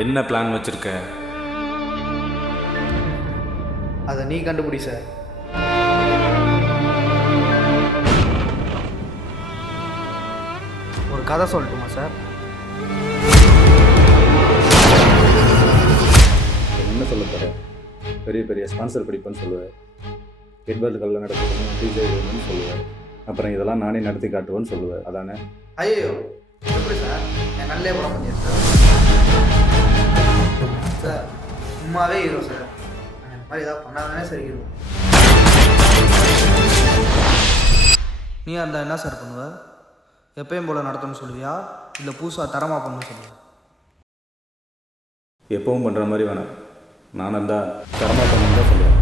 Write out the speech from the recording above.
என்ன பிளான் வச்சுருக்க? அதை நீ கண்டுபிடி சார். ஒரு கதை சொல்லட்டுமா சார்? என்ன சொல்ல போகிறேன்? பெரிய பெரிய ஸ்பான்சர் பிடிப்பேன்னு சொல்லுவேன், ஹெட்பால்களில் நடக்கணும்னு டிஜே வேணும்னு சொல்லுவேன், அப்புறம் இதெல்லாம் நானே நடத்தி காட்டுவேன்னு சொல்லுவேன். அதானே? ஐயோ எப்படி சார், என் நல்லே படம் பண்ணியா சார்? சார் சும்மாவே ஹீரோ சார், நான் இந்த மாதிரி ஏதாவது பண்ணாதானே சார் ஹீரோ. நீ அந்த என்ன சார் பண்ணுவ? எப்பயும் போல் நடத்தணும்னு சொல்லுவியா, இல்லை புதுசாக தரமாக பண்ணணும்னு சொல்லுவியா? எப்பவும் பண்ணுற மாதிரி வேணாம், நான் இருந்தால் தரமாக பண்ணணும்னு தான் சொல்லுவேன்.